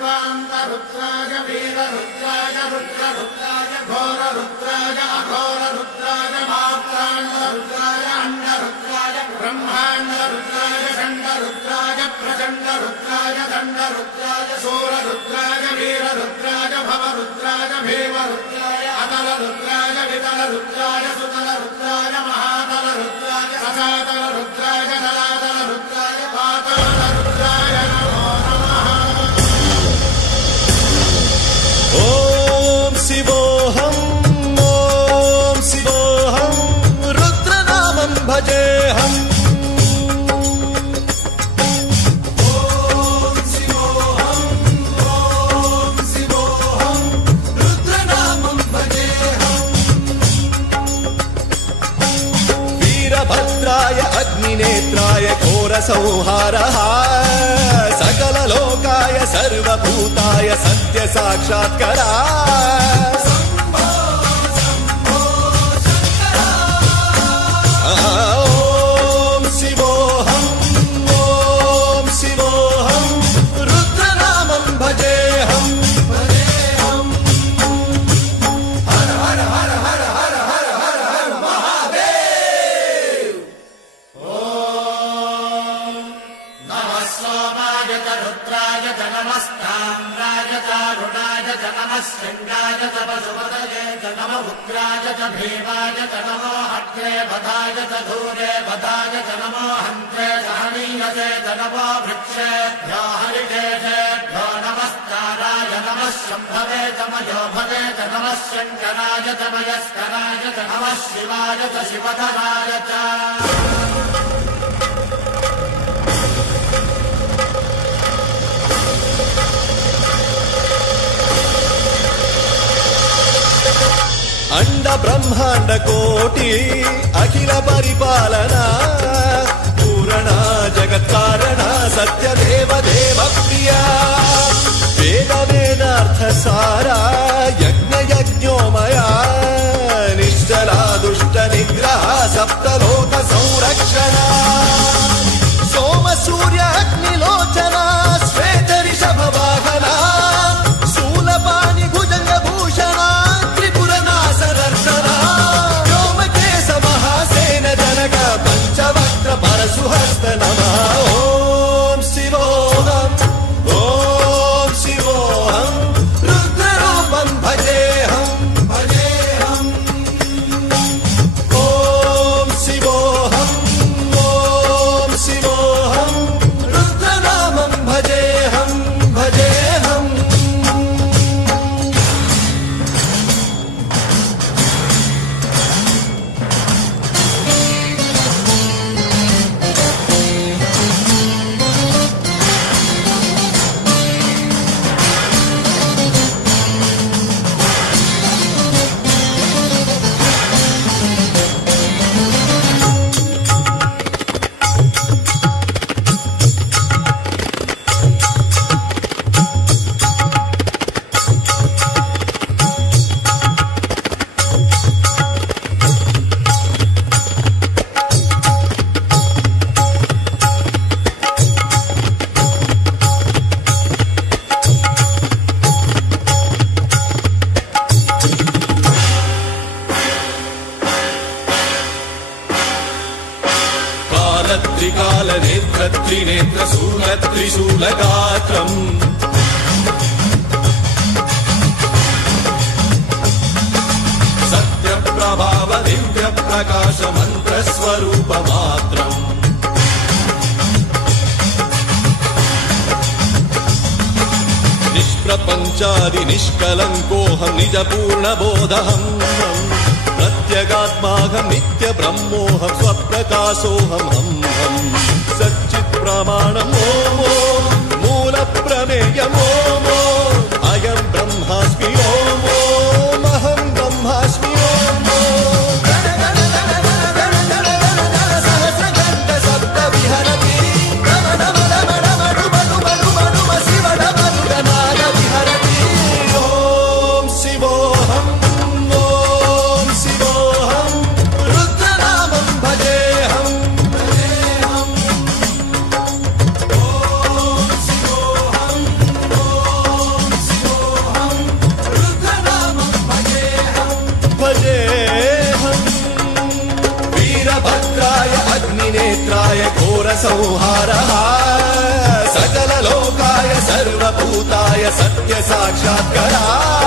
रुद्राय वीररुद्राय रुद्ररुद्राय घोररुद्राय अघोररुद्राय मात्राण्डरुद्राय अण्डरुद्राय ब्रह्माण्डरुद्राय षण्डरुद्राय प्रचण्डरुद्राय दण्डरुद्राय शूररुद्राय वीररुद्राय भवरुद्राय भीमरुद्राय अतलरुद्राय वितलरुद्राय सुतलरुद्राय महातलरुद्राय ससातलरुद्राय दलातलरुद्राय पातालरुद्राय नमो नमः। ओम शिवोऽहं रुद्रनामं भजेऽहम्। वीरभद्राय अग्निनेत्राय घोरसंहारः सकललोकाय सर्वभूताय सत्यसाक्षात्करा। ओम शिवोऽहं रुद्रनामं भजेऽहम्। हर हर हर हर हर हर हर हर महादेव। नमः सोमाय च रुद्राय च नमस्ताम्राय च रुणाय च नमः शृङ्गाय च पशुपतये च नमः उग्राय च भीमाय च नमो हट्रे बधाय च धूरे बधाय च नमो हन्त्रे सहनीयसे च नमो वृक्षेभ्यो हरिकेशेभ्यो नमस्काराय नमः शम्भवे च मयोभवे च नमः शङ्कराय च मयस्कराय च नमः शिवाय च शिवधराय च। अंड ब्रह्मांड कोटि अखिल परिपालना पूरणा जगत्कारणा सत्यदेव देव प्रिया वेद वेदार्थ सारा यज्ञ यज्ञोमया निश्चला दुष्ट निग्रह सप्तलोक संरक्षणा सोम सूर्य अग्निलोचना श्वेत ऋषभ वाहना शूलपाणि भुजंग भूषणा पंचवक्त्र परशुहस्त नमः। ओम शिवोऽहं रुद्ररूपं भजेऽहम्। ओम शिवोऽहं रुद्रनामं भजेऽहम्। त्रिकाल नेत्र त्रिनेत्र शूल त्रिशूलगात्रम् सत्य प्रभाव दिव्य प्रकाश मंत्र स्वरूप मात्रम् निष्प्रपंचादि निष्कलंकोऽहं निज पूर्ण बोधहम् प्रत्यगात्माहं नित्य ब्रह्मोऽहं स्वप्रकाशोऽहं हम् सच्चित् प्रमाणम् ओम मूल प्रमेयम् ओम अयं ब्रह्मास्मि ओम अहं ब्रह्मास्मि ओम सहस्रकण्ठ सप्त विहरति शिवडमरुगनाद विहरति। ओम शिवोऽहं रुद्रनामं भजेऽहम्। ओम शिवोऽहं रुद्राय घोर संहारः सकल लोकाय सर्वभूताय सत्य साक्षात्कारः